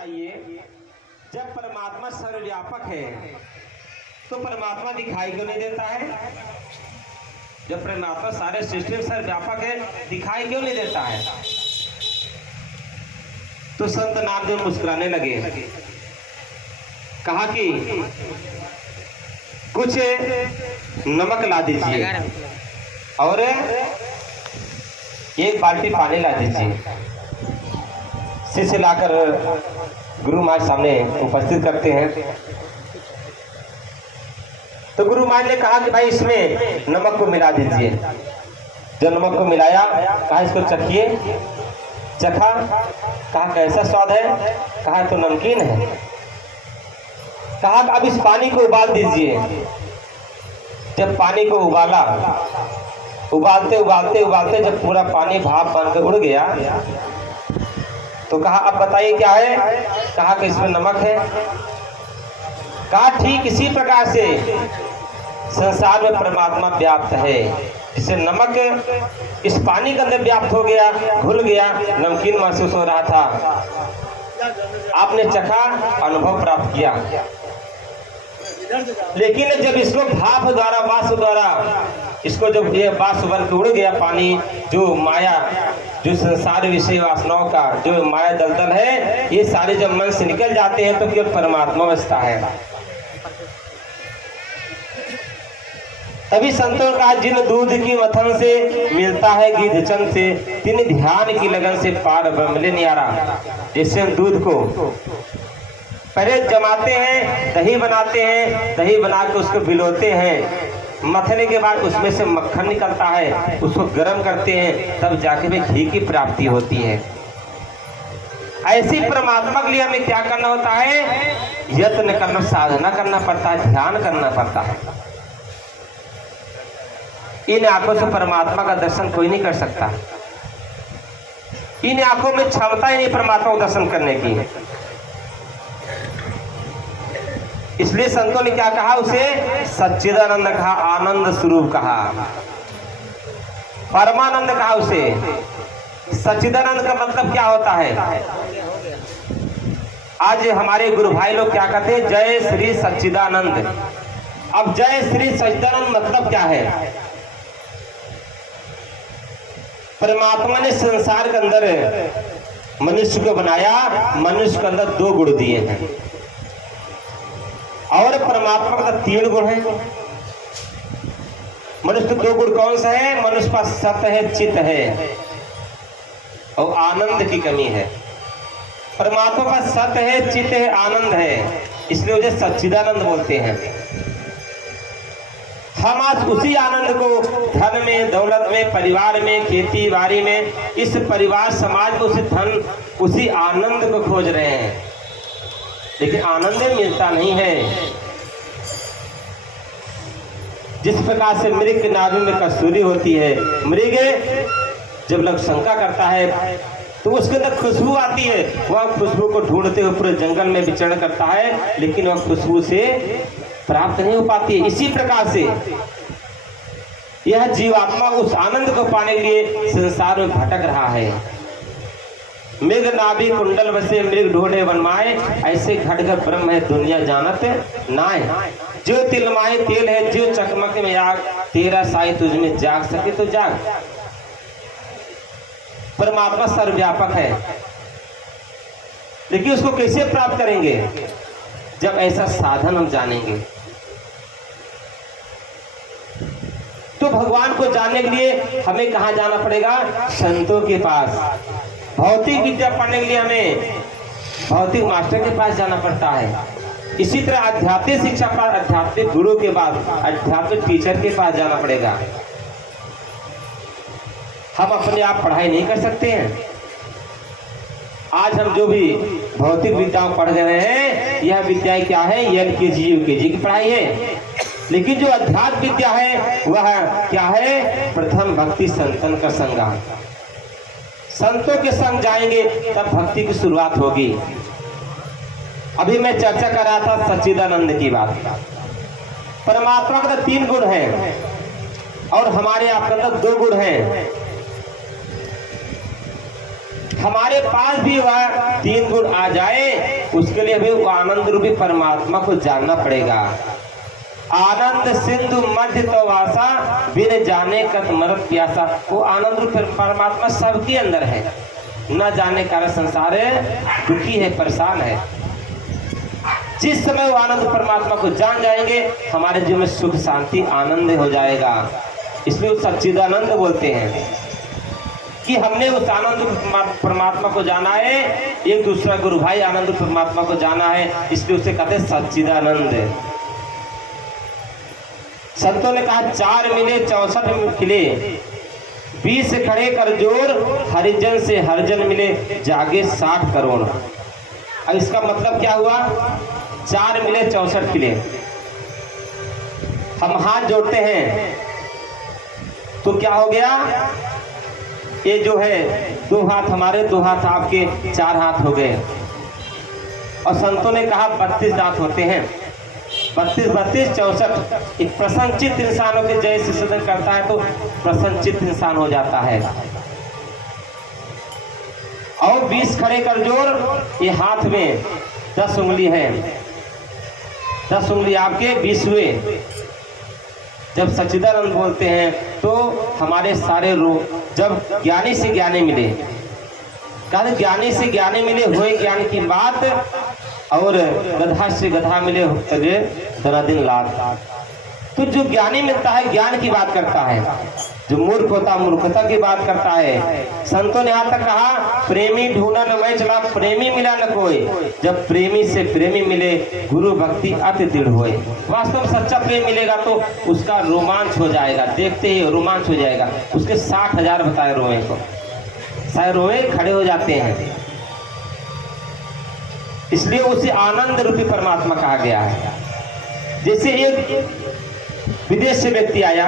बताइए, जब परमात्मा सर्वव्यापक है तो परमात्मा दिखाई क्यों नहीं देता है? जब परमात्मा सारे सृष्टि में सर्वव्यापक है, दिखाई क्यों नहीं देता है? तो संत नामदेव मुस्कुराने लगे, कहा कि कुछ नमक ला दीजिए और एक बाल्टी पानी ला दीजिए। शिष्य लाकर गुरु महाराज सामने उपस्थित करते हैं। तो गुरु महाराज ने कहा कि भाई इसमें नमक को मिला दीजिए। जब नमक को मिलाया, कहा इसको चखिए। चखा, कहा कैसा स्वाद है? कहा तो नमकीन है। कहा अब इस पानी को उबाल दीजिए। जब पानी को उबाला, उबालते उबालते उबालते जब पूरा पानी भाप बनकर उड़ गया, तो कहा अब बताइए क्या है? कहा कि इसमें नमक है। कहा ठीक इसी प्रकार से संसार में परमात्मा व्याप्त है। जिससे नमक इस पानी के अंदर व्याप्त हो गया, घुल गया, नमकीन महसूस हो रहा था। आपने चखा, अनुभव प्राप्त किया। लेकिन जब इसको भाप द्वारा, वाष्प द्वारा, इसको जब ये वाष्प बन के उड़ गया पानी, जो माया, जो संसार विषय वासनाओं का जो माया दलदल है, ये सारे जब मन से निकल जाते हैं तो केवल परमात्मा बचता है। तभी संतों का जिन दूध की मथन से मिलता है गिद्ध चंद से, तिन ध्यान की लगन से पार मिले नियारा। जिससे हम दूध को पहले जमाते हैं, दही बनाते हैं, दही बना के उसको भिगोते हैं, मथने के बाद उसमें से मक्खन निकलता है, उसको गर्म करते हैं, तब जाके में घी की प्राप्ति होती है। ऐसी परमात्मा के लिए हमें क्या करना होता है? यत्न करना, साधना करना पड़ता है, ध्यान करना पड़ता है। इन आंखों से परमात्मा का दर्शन कोई नहीं कर सकता। इन आंखों में क्षमता ही नहीं परमात्मा को दर्शन करने की। इसलिए संतों ने क्या कहा? उसे सच्चिदानंद कहा, आनंद स्वरूप कहा, परमानंद कहा उसे। सच्चिदानंद का मतलब क्या होता है? आज हमारे गुरु भाई लोग क्या कहते हैं? जय श्री सच्चिदानंद। अब जय श्री सच्चिदानंद मतलब क्या है? परमात्मा ने संसार के अंदर मनुष्य को बनाया, मनुष्य के अंदर दो गुण दिए हैं और परमात्मा का 3 गुण है। मनुष्य के 2 गुण कौन सा है? मनुष्य का सत है, चित है और आनंद की कमी है। परमात्मा का सत है, चित है, आनंद है, इसलिए उसे सच्चिदानंद बोलते हैं। हम आज उसी आनंद को धन में, दौलत में, परिवार में, खेती बाड़ी में, इस परिवार समाज में उसी धन, उसी आनंद को खोज रहे हैं, लेकिन आनंद मिलता नहीं है। जिस प्रकार से मृग के नाभि में कस्तूरी होती है, मृग जब लोग शंका करता है तो उसके अंदर खुशबू आती है, वह खुशबू को ढूंढते हुए पूरे जंगल में विचरण करता है, लेकिन वह खुशबू से प्राप्त नहीं हो पाती है। इसी प्रकार से यह जीवात्मा उस आनंद को पाने के लिए संसार में भटक रहा है। मृग नाभि कुंडल बसे मृग ढूंढे वनमाए, ऐसे घटघट ब्रह्म है दुनिया जानत नाय। जो तिलमाए तेल है, जो चकमक में आग, तेरा साई तुझ में जाग सके तो जाग। परमात्मा सर्वव्यापक है, लेकिन उसको कैसे प्राप्त करेंगे? जब ऐसा साधन हम जानेंगे। तो भगवान को जानने के लिए हमें कहाँ जाना पड़ेगा? संतों के पास। भौतिक विद्या पढ़ने के लिए हमें भौतिक मास्टर के पास जाना पड़ता है। इसी तरह आध्यात्मिक शिक्षा पर आध्यात्मिक गुरु के बाद आध्यात्मिक टीचर के पास जाना पड़ेगा। हम अपने आप पढ़ाई नहीं कर सकते हैं। आज हम जो भी भौतिक विद्याओं पढ़ रहे हैं, यह विद्याएं क्या है? LKG UKG की पढ़ाई है। लेकिन जो अध्यात्म विद्या है वह क्या है? प्रथम भक्ति संतन का संग। संतों के संग जाएंगे तब भक्ति की शुरुआत होगी। अभी मैं चर्चा कर रहा था सच्चिदानंद की बात। परमात्मा का 3 गुण है और हमारे आपके अंदर 2 गुण हैं। हमारे पास भी वह 3 गुण आ जाए, उसके लिए हमें वो आनंद रूपी परमात्मा को जानना पड़ेगा। आनंद सिंधु मध्य तो वासा, बिन जाने कत मरत प्यासा। वो आनंद रूपी परमात्मा सबके अंदर है, न जाने कारण संसार दुखी है, परेशान है। जिस समय वो आनंद परमात्मा को जान जाएंगे, हमारे जीवन में सुख शांति आनंद हो जाएगा। इसलिए सच्चिदानंद बोलते हैं कि हमने उस आनंद परमात्मा को जाना है, एक दूसरा गुरु भाई आनंद परमात्मा को जाना है, इसलिए उसे कहते हैं सच्चिदानंद। संतों ने कहा 4 मिले 64 खिले, 20 खड़े कर जोर, हरिजन से हरिजन मिले जागे 60 करोड़। अब इसका मतलब क्या हुआ? 4 मिले 64 खिले। हम हाथ जोड़ते हैं तो क्या हो गया? ये जो है 2 हाथ हमारे, 2 हाथ आपके, 4 हाथ हो गए। और संतों ने कहा 32 दांत होते हैं, 32 32 64। एक प्रसन्नचित्त इंसानों के जैसे सदन करता है तो प्रसन्नचित्त इंसान हो जाता है। और 20 खड़े कर जोर, ये हाथ में 10 उंगली है, 10 उंगली आपके 20 हुए। जब सच्चिदानंद बोलते हैं तो हमारे सारे रोग, जब ज्ञानी से ज्ञानी मिले, कहते ज्ञानी से ज्ञानी मिले हुए ज्ञान की बात, और गधा से गधा मिले हुए दरा दिन लात। तो जो ज्ञानी मिलता है ज्ञान की बात करता है, जो मूर्ख होता मूर्खता की बात करता है। संतों ने यहाँ तक कहा प्रेमी ढूंढा न मैं चला, प्रेमी मिला न कोई, जब प्रेमी से प्रेमी मिले गुरु भक्ति अति दृढ़ होए। वास्तव में सच्चा प्रेम मिलेगा तो उसका रोमांच हो जाएगा, देखते ही रोमांच हो जाएगा। उसके 60,000 बताए रोए को, सारे रोए खड़े हो जाते हैं। इसलिए उसे आनंद रूपी परमात्मा कहा गया है। जैसे एक विदेश से व्यक्ति आया,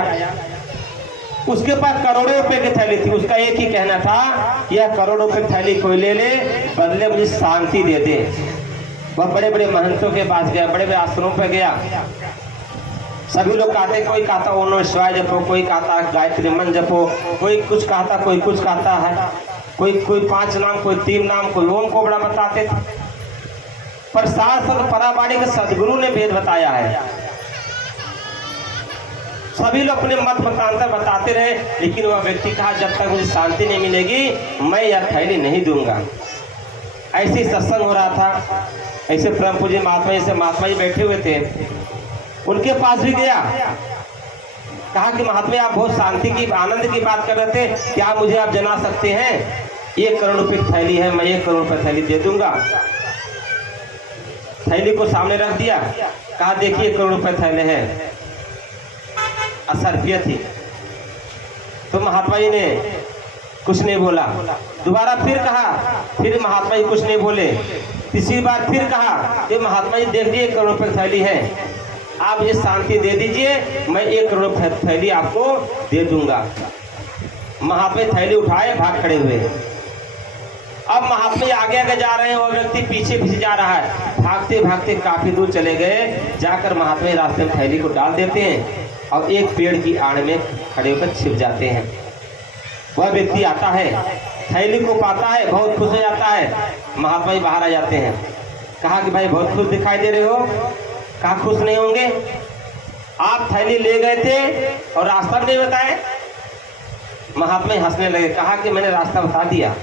उसके पास करोड़ों रुपए की थैली थी, उसका एक ही कहना था यह करोड़ों रुपए की थैली कोई ले ले, बदले मुझे शांति दे दे। वह बड़े बड़े महंतों के पास गया, बड़े बड़े आश्रमों पर गया। सभी लोग कहते, कोई कहता ओम नमः शिवाय जपो, कोई कहता गायत्री मंत्र जपो, कोई कुछ कहता, कोई कुछ कहता है, कोई 5 नाम, कोई 3 नाम, कोई ओम को बड़ा बताते थे। पर शास्त्र परावाणी के सदगुरु ने भेद बताया है। सभी लोग अपने मत मतांतर बताते रहे, लेकिन वह व्यक्ति कहा जब तक मुझे शांति नहीं मिलेगी मैं यह थैली नहीं दूंगा। ऐसे सत्संग हो रहा था, ऐसे परम पूज्य महात्मा जी से महात्मा जी बैठे हुए थे, उनके पास भी गया। कहा कि महात्मा आप बहुत शांति की आनंद की बात कर रहे थे, क्या मुझे आप जना सकते हैं? 1 करोड़ रुपए की थैली है, मैं 1 करोड़ रुपए थैली दे दूंगा। थैली को सामने रख दिया, कहा देखिए 1 करोड़ रुपए थैले हैं। 80 रुपये थी। तो महात्मा जी ने कुछ नहीं बोला। दोबारा फिर कहा, फिर महात्मा जी कुछ नहीं बोले। तीसरी बार फिर कहा, ये महात्मा जी देख लीजिए 1 करोड़ रुपए थैली है, आप मुझे शांति दे दीजिए, मैं 1 करोड़ रुपए थैली आपको दे दूंगा। महात्मा थैली उठाए भाग खड़े हुए। अब महात्मा जी आगे आगे जा रहे हैं, वो व्यक्ति पीछे पीछे जा रहा है। भागते भागते काफी दूर चले गए, जाकर महात्मा जी रास्ते में थैली को डाल देते हैं और एक पेड़ की आड़ में खड़े होकर छिप जाते हैं। वह व्यक्ति आता है, थैली को पाता है, बहुत खुश हो जाता है। महात्मा जी बाहर आ जाते हैं। कहा कि भाई बहुत खुश दिखाई दे रहे हो। कहा खुश नहीं होंगे, आप थैली ले गए थे और रास्ता भी नहीं बताए। महात्मा जी हंसने लगे। कहा कि मैंने रास्ता बता दिया,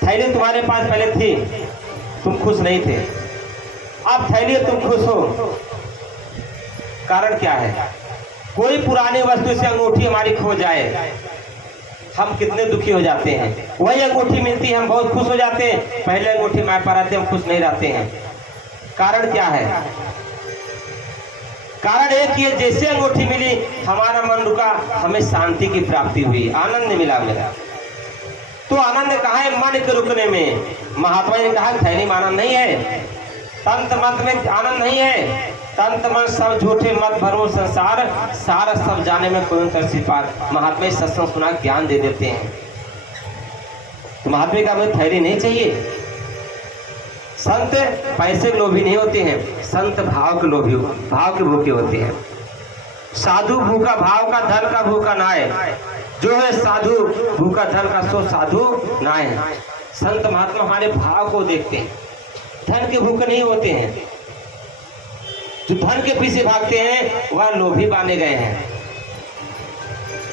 थैली तुम्हारे पास पहले थी, तुम खुश नहीं थे, अब थैली तुम खुश हो। कारण क्या है? कोई पुरानी वस्तु से अंगूठी हमारी खो जाए, हम कितने दुखी हो जाते हैं। वही अंगूठी मिलती है, हम बहुत खुश हो जाते हैं। पहले अंगूठी हमारे पास आते हम खुश नहीं रहते हैं। कारण क्या है? कारण एक ही है, जैसे अंगूठी मिली हमारा मन रुका, हमें शांति की प्राप्ति हुई, आनंद मिला मेरा। तो आनंद कहाँ है? मन के रुकने में। महात्मा जी ने कहा थैली में आनंद नहीं है, तंत्र मंत्र में आनंद नहीं है। तंत्र मंत्र सब झूठे मत भरो संसार, सारा सब जाने में कोई तरसी पार। महात्मा जी सत्संग सुना ज्ञान दे देते हैं। तो महात्मा का हमें थैली नहीं चाहिए। संत पैसे के लोभी नहीं होते हैं, संत भाव के लोभी, भाव के भूखे होते हैं। साधु भूखा भाव का, धन का भूखा ना है। जो है साधु भूखा धन का सो साधु ना है। संत महात्मा हमारे भाव को देखते हैं, धन के भूखे नहीं होते हैं। जो धन के पीछे भागते हैं वह लोभी माने गए हैं।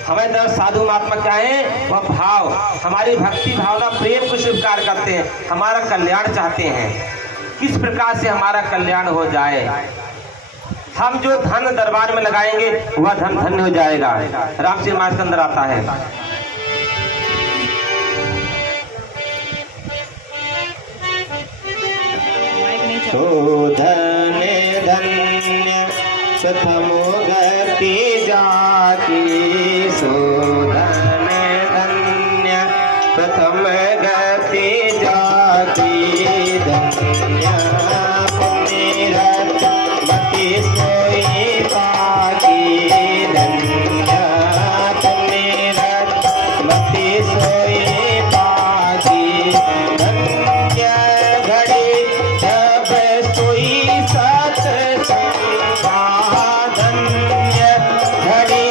हमारे तरफ साधु महात्मा क्या है, वह भाव, हमारी भक्ति भावना प्रेम को स्वीकार करते हैं, हमारा कल्याण चाहते हैं, किस प्रकार से हमारा कल्याण हो जाए। हम जो धन दरबार में लगाएंगे वह धन धन्य हो जाएगा। रामचरित मानस के अंदर आता है, तो धन धन्य प्रथमो गति जाकी, सो धन धन्य प्रथम गति जाकी, धन्य पुण्यरत मति सोई पाकी, धन्य पुण्यरत मति सोई पाकी, धन्य घड़ी जब सोई सत्संगा, धन्य घड़ी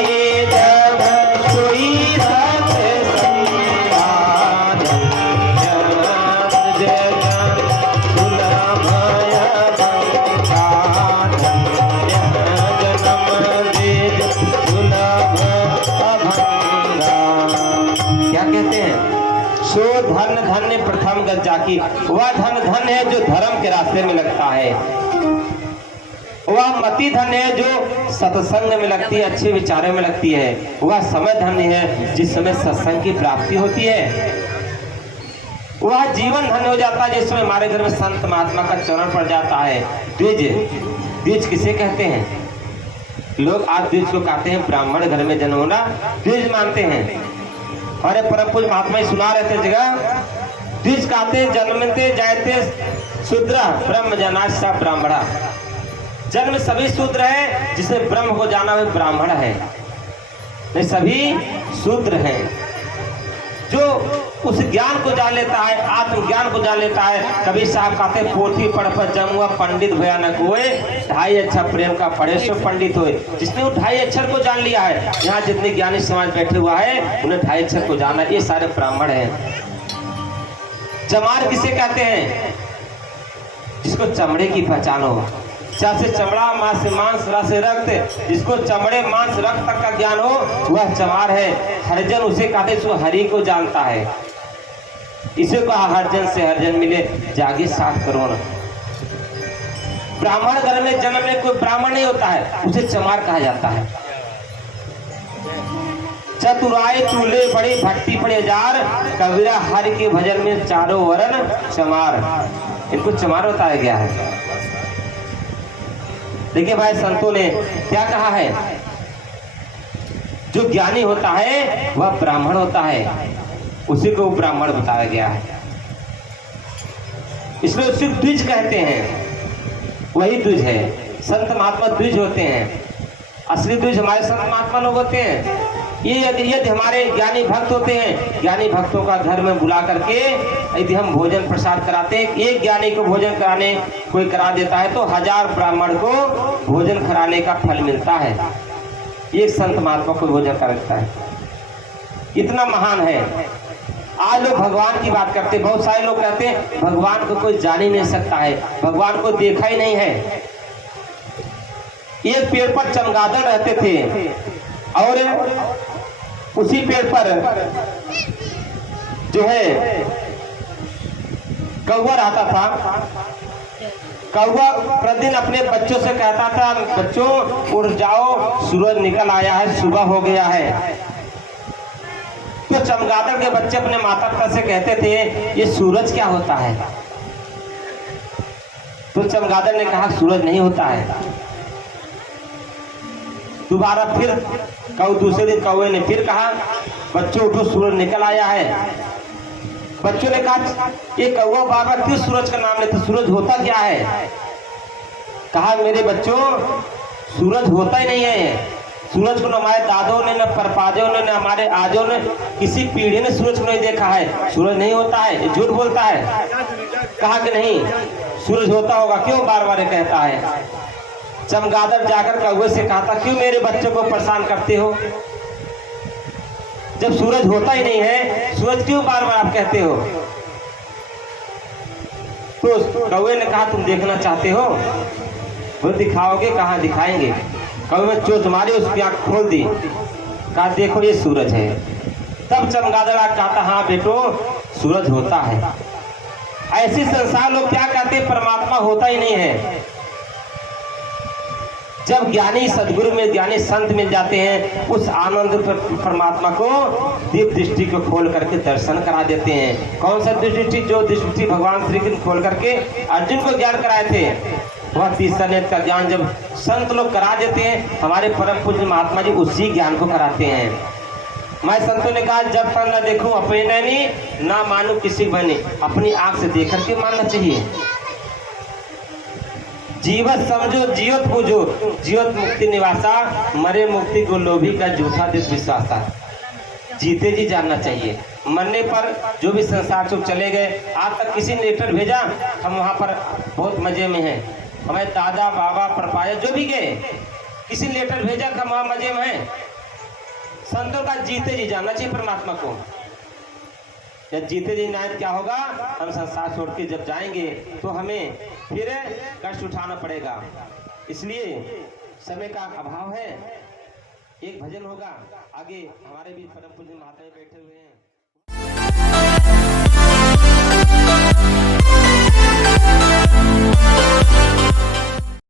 जब सोई सत्संगा, धन्य जगन सुलभय गंगा, धन्य जन्म वेद सुलभ अभंगा। क्या कहते हैं, सो धन धन्य प्रथम गत जाकी, वह धन धन है जो धर्म के रास्ते में लगता है। वह मति धन्य है जो सत्संग में लगती है, अच्छे विचारों में लगती है। वह समय धन्य है जिस समय सत्संग की प्राप्ति होती है। वह जीवन धन्य हो जाता है जिसमें हमारे घर में संत महात्मा का चरण पड़ जाता है। द्विज, द्विज किसे कहते हैं? लोग आज द्विज को कहते हैं ब्राह्मण घर में जन्म होना द्विज मानते हैं। हमारे परम पूज्य महात्मा ही सुना रहे थे जगह, द्विज कहते हैं जन्मते जायते शूद्र ब्रह्म जनाशा ब्राह्मणा। जन्म सभी शूद्र है, जिसे ब्रह्म को जाना वह ब्राह्मण है। नहीं, सभी शूद्र हैं। जो उस ज्ञान को जान लेता है, आत्मज्ञान को जान लेता है। कबीर साहब कहते हैं पोथी पढ़ पर जमुआ पंडित भयानक हुए, ढाई अक्षर प्रेम का पढ़े सो पंडित हुए। जिसने वो ढाई अक्षर को जान लिया है, यहाँ जितने ज्ञानी समाज बैठे हुआ है उन्हें ढाई अक्षर को जाना, ये सारे ब्राह्मण हैं। चमार किसे कहते हैं? जिसको चमड़े की पहचान हो, चा से चमड़ा, मांस से मांस, रस से रक्त, जिसको चमड़े मांस रक्त तक का ज्ञान हो वह चमार है। हरिजन उसे कहते हैं जो हरि को जानता है। इसे कहा हरिजन से हरिजन मिले जागे 60 करोड़। ब्राह्मण घर में जन्म में कोई ब्राह्मण नहीं होता है, उसे चमार कहा जाता है। चतुराई चूल्हे बड़ी भट्टी पड़े जार, कबीरा हरि के भजन में चारों वरण चमार। इनको चमार बताया गया है। देखिए भाई, संतों ने क्या कहा है, जो ज्ञानी होता है वह ब्राह्मण होता है, उसी को ब्राह्मण बताया गया है। इसलिए उसी द्विज कहते हैं, वही द्विज है। संत महात्मा द्विज होते हैं। असली द्विज हमारे संत महात्मा लोग होते हैं। ये यदि हमारे ज्ञानी भक्त होते हैं, ज्ञानी भक्तों का घर में बुला करके यदि हम भोजन प्रसाद कराते हैं, एक ज्ञानी को भोजन कराने कोई करा देता है तो 1000 ब्राह्मण को भोजन कराने का फल मिलता है। एक संत महात्मा को भोजन कराता है, इतना महान है। आज लोग भगवान की बात करते हैं, बहुत सारे लोग कहते हैं भगवान को कोई जान ही नहीं सकता है, भगवान को देखा ही नहीं है। एक पेड़ पर चमगादड़ रहते थे और उसी पेड़ पर जो है कौवा रहता था। कौवा प्रतिदिन अपने बच्चों से कहता था, बच्चों उठ जाओ, सूरज निकल आया है, सुबह हो गया है। तो चमगादड़ के बच्चे अपने माता पिता से कहते थे ये सूरज क्या होता है? तो चमगादड़ ने कहा सूरज नहीं होता है। दोबारा फिर दूसरे दिन कौवे ने फिर कहा बच्चों उठो, सूरज निकल आया है। बच्चों ने कहा ये कौवा बार बार क्यों सूरज का नाम लेते, सूरज होता क्या है? कहा मेरे बच्चों, सूरज होता ही नहीं है। सूरज को न हमारे दादों ने, न परपाजों ने, न हमारे आजों ने, किसी पीढ़ी ने सूरज को नहीं देखा है। सूरज नहीं होता है, ये झूठ बोलता है। कहा कि नहीं, सूरज होता होगा, क्यों बार बार कहता है? चमगादड़ जाकर कौवे से कहा था क्यों मेरे बच्चों को परेशान करते हो? जब सूरज होता ही नहीं है, सूरज क्यों बार बार आप कहते हो? तो कौवे ने कहा तुम देखना चाहते हो, वो दिखाओगे? कहाँ दिखाएंगे? कौवे में चोट मारी, उसकी आंख खोल दी, कहा देखो ये सूरज है। तब चमगादड़ कहता हाँ बेटो सूरज होता है। ऐसी संसार लोग क्या कहते हैं, परमात्मा होता ही नहीं है। जब ज्ञानी सदगुरु में ज्ञानी संत मिल जाते हैं, उस आनंद परमात्मा को दिव्य दृष्टि को खोल करके दर्शन करा देते हैं। कौन सा दृष्टि? जो दृष्टि भगवान श्री कृष्ण खोल करके अर्जुन को ज्ञान कराए थे, वह तीसरा नेत्र का ज्ञान जब संत लोग करा देते हैं, हमारे परम पूज्य महात्मा जी उसी ज्ञान को कराते हैं। मैं संतों ने कहा जब तक न देखूं अपने नैनी, ना मानूं किसी बने, अपनी आंख से देख करके मानना चाहिए। जीवत समझो जीवत पूजो, जीवत मुक्ति निवासा, मरे मुक्ति को लोभी का झूठा दिस विश्वासा। जीते जी जानना चाहिए। मरने पर जो भी संसार से चले गए, आज तक किसी ने लेटर भेजा हम वहाँ पर बहुत मजे में हैं, हमारे दादा बाबा परपाया जो भी गए, किसी ने लेटर भेजा हम वहाँ मजे में हैं। संतों का जीते जी जानना चाहिए परमात्मा को। जब जीते जी नायत क्या होगा, हम संसार छोड़ के जब जाएंगे तो हमें फिर कष्ट उठाना पड़ेगा। इसलिए समय का अभाव है। एक भजन होगा, आगे हमारे भी परम पूज्य महात्मा बैठे हुए हैं।